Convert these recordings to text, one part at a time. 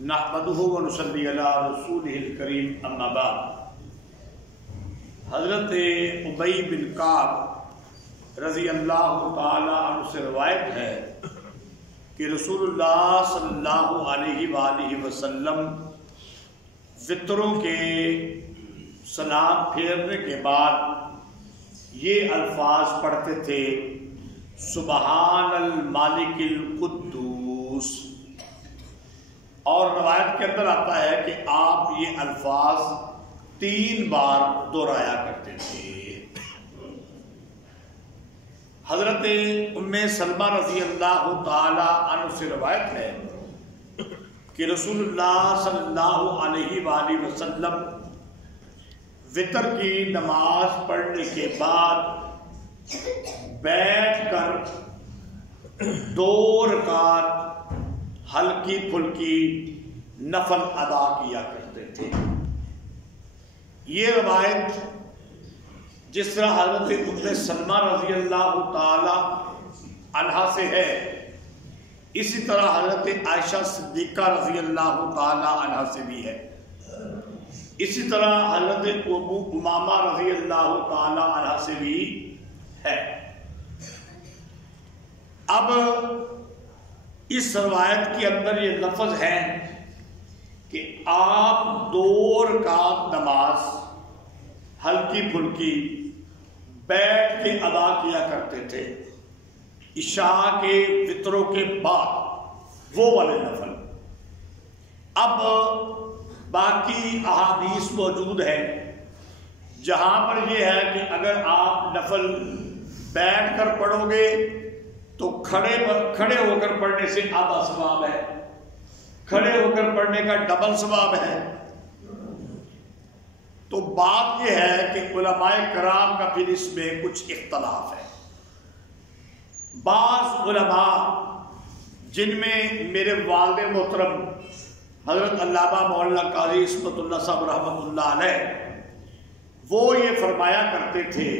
نحمدہ و نصلی علی رسولہ الکریم اما بعد۔ حضرت ابی بن کعب رضی اللہ تعالی عنہ سے روایت ہے کہ رسول اللہ صلی اللہ علیہ وآلہ وسلم فطروں کے سلام پھیرنے کے بعد یہ الفاظ پڑھتے تھے: سبحان المالک القدوس۔ اور روایت کے اندر آتا ہے کہ آپ یہ الفاظ 3 بار دہرایا کرتے تھے۔ حضرت ام سلمہ رضی اللہ تعالی عنہ سے روایت ہے کہ رسول اللہ صلی اللہ علیہ وآلہ وسلم وتر کی نماز پڑھنے کے بعد بیٹھ کر 2 رکعت ہلکی پھلکی نفل ادا کیا کرتے تھے۔ یہ روایت جس طرح حضرت ام سلمہ رضی اللہ تعالی عنہا سے ہے، اسی طرح حضرت عائشہ صدیقہ رضی اللہ تعالی عنہا سے بھی ہے، اسی طرح حضرت ابو امامہ رضی اللہ تعالی عنہا سے بھی ہے۔ اب اس روایت کے اندر یہ لفظ ہے کہ آپ 2 رکعت نماز ہلکی پھلکی بیٹھ کے ادا کیا کرتے تھے عشاء کے وطروں کے بعد، وہ والے نفل۔ اب باقی احادیث موجود ہیں جہاں پر یہ ہے کہ اگر آپ نفل بیٹھ کر پڑھو گے تو کھڑے ہو کر پڑھنے سے آدھا ثواب ہے، کھڑے ہو کر پڑھنے کا ڈبل ثواب ہے۔ تو بات یہ ہے کہ علماء کرام کا پھر اس میں کچھ اختلاف ہے۔ بعض علماء جن میں میرے والد محترم حضرت علامہ مولانا قاضی عصمت اللہ صاحب رحمۃ اللہ علیہ، وہ یہ فرمایا کرتے تھے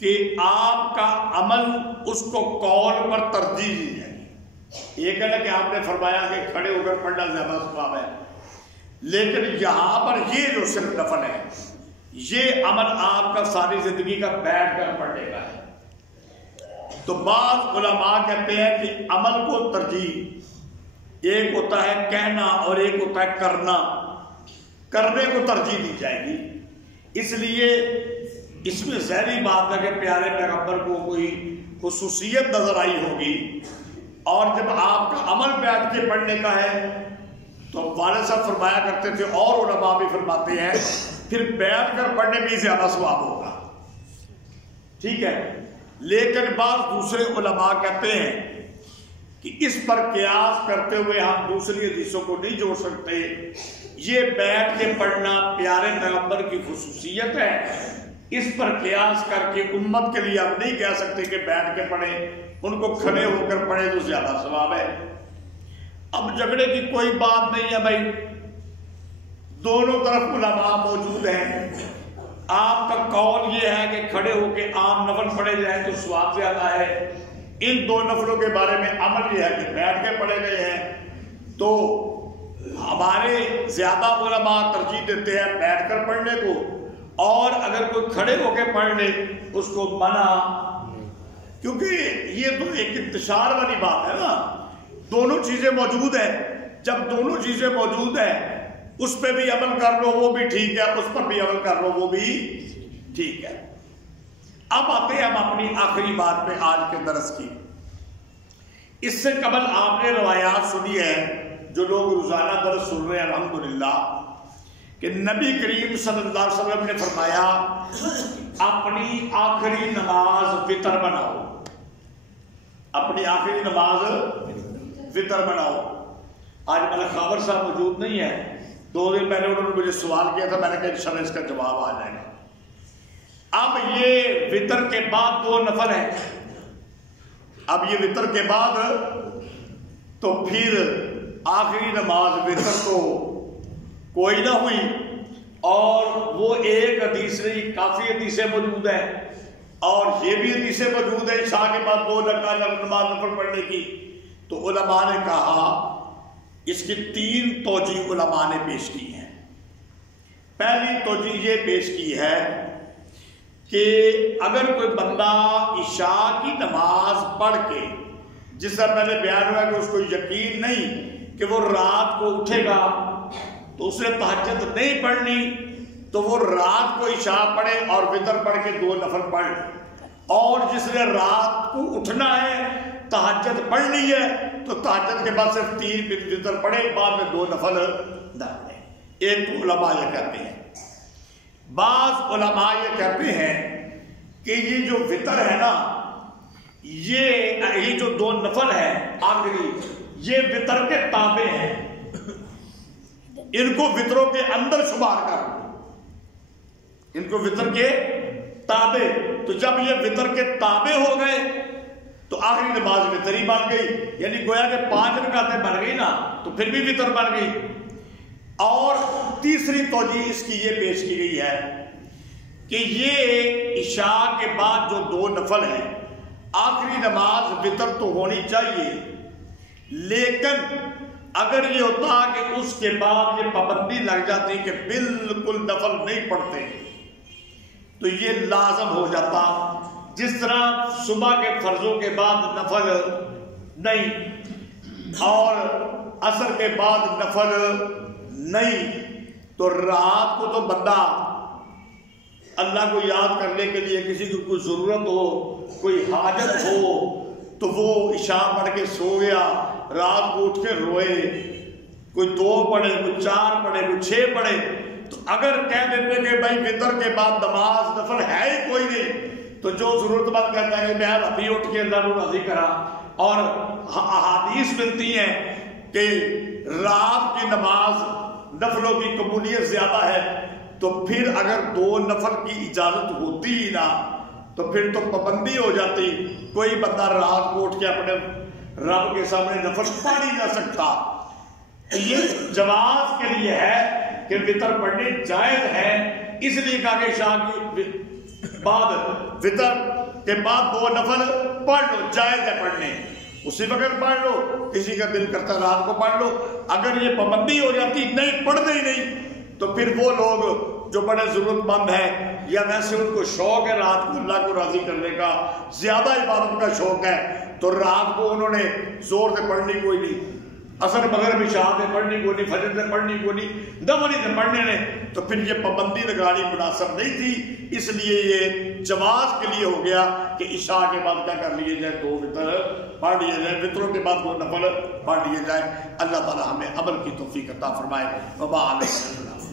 کہ آپ کا عمل اس کو قول پر ترجیح دی جائے گی۔ یہ کہنا کہ آپ نے فرمایا کہ کھڑے ہو کر پڑھنا زیادہ ثواب ہے، لیکن یہاں پر یہ جو صرف نفل ہے، یہ عمل آپ کا ساری زندگی کا بیٹھ کر پڑھنے کا ہے۔ تو بعض علماء کہتے ہیں کہ عمل کو ترجیح، ایک ہوتا ہے کہنا اور ایک ہوتا ہے کرنا، کرنے کو ترجیح دی جائے گی۔ اس لیے اس میں ظاہری بات ہے کہ پیارے پیغمبر کو کوئی خصوصیت نظر آئی ہوگی، اور جب آپ کا عمل بیٹھ کے پڑھنے کا ہے تو والد صاحب فرمایا کرتے تھے، اور علماء بھی فرماتے ہیں، پھر بیٹھ کر پڑھنے میں زیادہ ثواب ہوگا، ٹھیک ہے۔ لیکن بعض دوسرے علماء کہتے ہیں کہ اس پر قیاس کرتے ہوئے ہم دوسری حدیثوں کو نہیں جوڑ سکتے، یہ بیٹھ کے پڑھنا پیارے پیغمبر کی خصوصیت ہے، اس پر قیاس کر کے امت کے لیے ہم نہیں کہہ سکتے کہ بیٹھ کے پڑھیں، ان کو کھڑے ہو کر پڑھیں تو زیادہ ثواب ہے۔ اب جھگڑے کی کوئی بات نہیں ہے بھائی، دونوں طرف علماء موجود ہیں۔ آپ کا قول یہ ہے کہ کھڑے ہو کے عام نفل پڑھے جائیں تو ثواب زیادہ ہے، ان 2 نفلوں کے بارے میں عمل یہ ہے کہ بیٹھ کے پڑھے گئے ہیں، تو ہمارے زیادہ علماء ترجیح دیتے ہیں بیٹھ کر پڑھنے کو، اور اگر کوئی کھڑے ہو کے پڑھ لے اس کو منع، کیونکہ یہ تو ایک انتشار والی بات ہے نا، دونوں چیزیں موجود ہیں۔ جب دونوں چیزیں موجود ہیں، اس پہ بھی عمل کر لو وہ بھی ٹھیک ہے، اس پر بھی عمل کر لو وہ بھی ٹھیک ہے۔ اب آتے ہیں ہم اپنی آخری بات پہ آج کے درس کی۔ اس سے قبل آپ نے روایات سنی ہے، جو لوگ روزانہ درس سن رہے ہیں الحمدللہ، کہ نبی کریم صلی اللہ علیہ وسلم نے فرمایا اپنی آخری نماز وتر بناؤ، اپنی آخری نماز وتر بناؤ۔ آج ملک خاور صاحب موجود نہیں ہے، 2 دن پہلے انہوں نے مجھے سوال کیا تھا، میں نے کہا انشاءاللہ اس کا جواب آ جائے گا۔ اب یہ وتر کے بعد 2 نفل ہیں، اب یہ وتر کے بعد تو پھر آخری نماز وتر تو کوئی نہ ہوئی، اور وہ ایک حدیث نہیں، کافی حدیثیں موجود ہیں، اور یہ بھی حدیثیں موجود ہیں عشاء کے بعد 2 رکعت نماز نفل پڑھنے کی۔ تو علماء نے کہا اس کی 3 توجیہ علماء نے پیش کی ہیں۔ پہلی توجیہ یہ پیش کی ہے کہ اگر کوئی بندہ عشاء کی نماز پڑھ کے، جس طرح پہلے بیان ہوا کہ اس کو یقین نہیں کہ وہ رات کو اٹھے گا تو اس نے تہجد نہیں پڑھنی، تو وہ رات کو عشاء پڑھے اور وتر پڑھ کے 2 نفل پڑھ لے، اور جس نے رات کو اٹھنا ہے تہجد پڑھنی ہے تو تہجد کے بعد صرف 3 وتر پڑھے، بعد میں 2 نفل ڈال لیں۔ ایک تو علماء یہ کہتے ہیں۔ بعض علماء یہ کہتے ہیں کہ یہ جو وتر ہے نا، یہ جو 2 نفل ہے آخری، یہ وتر کے تابع ہیں، ان کو وتروں کے اندر شمار کر، ان کو وتر کے تابع، تو جب یہ وتر کے تابع ہو گئے تو آخری نماز وتر ہی بن گئی، یعنی گویا کہ 5 رکعتیں بن گئی نا تو پھر بھی وتر بن گئی۔ اور تیسری توجیہ اس کی یہ پیش کی گئی ہے کہ یہ عشاء کے بعد جو 2 نفل ہیں، آخری نماز وتر تو ہونی چاہیے، لیکن اگر یہ ہوتا کہ اس کے بعد یہ پابندی لگ جاتی کہ بالکل نفل نہیں پڑھتے تو یہ لازم ہو جاتا، جس طرح صبح کے فرضوں کے بعد نفل نہیں اور عصر کے بعد نفل نہیں، تو رات کو تو بندہ اللہ کو یاد کرنے کے لیے کسی کو کوئی ضرورت ہو، کوئی حاجت ہو تو وہ عشاء پڑھ کے سو گیا، رات کو اٹھ کے روئے، کوئی 2 پڑھے، کوئی 4 پڑھے، کوئی 6 پڑھے، تو اگر کہہ دیتے کہ بھائی وتر کے بعد نماز نفل ہے ہی کوئی نہیں، تو جو ضرورت مند کہتا ہے کہ میں ابھی اٹھ کے اللہ کو راضی کرا۔ اور احادیث ملتی ہیں کہ رات کی نماز نفلوں کی قبولیت زیادہ ہے، تو پھر اگر 2 نفل کی اجازت ہوتی ہی نہ تو پھر تو پابندی ہو جاتی، کوئی بندہ رات کو اٹھ کے اپنے رب کے سامنے نفل پڑھ ہی نہ سکتا۔ یہ جواز کے لیے ہے کہ وتر پڑھنے جائز ہے، اس لیے کہا کہ عشاء کے بعد وتر کے بعد 2 نفل پڑھ لو، جائز ہے پڑھنے، اسی وقت پڑھ لو، کسی کا دل کرتا رات کو پڑھ لو۔ اگر یہ پابندی ہو جاتی نہیں پڑھتے ہی نہیں تو پھر وہ لوگ جو بڑے ضرورت مند ہیں یا ویسے ان کو شوق ہے رات کو اللہ کو راضی کرنے کا، زیادہ عبادت کا شوق ہے، تو رات کو انہوں نے زور سے پڑھنی کوئی نہیں، عصر مغرب عشاء نے پڑھنی کوئی نہیں، فجر نے پڑھنی کوئی نہیں، نفل نے پڑھنے نے، تو پھر یہ پابندی لگانی مناسب نہیں تھی، اس لیے یہ جواز کے لیے ہو گیا کہ عشاء کے بعد کیا کر لیے جائے 2 وتر پڑھ لیے جائے، وتروں کے بعد 2 نفل پڑھ لیے جائے۔ اللہ تعالی ہمیں عمل کی توفیق عطا فرمائے۔ وبا علیہ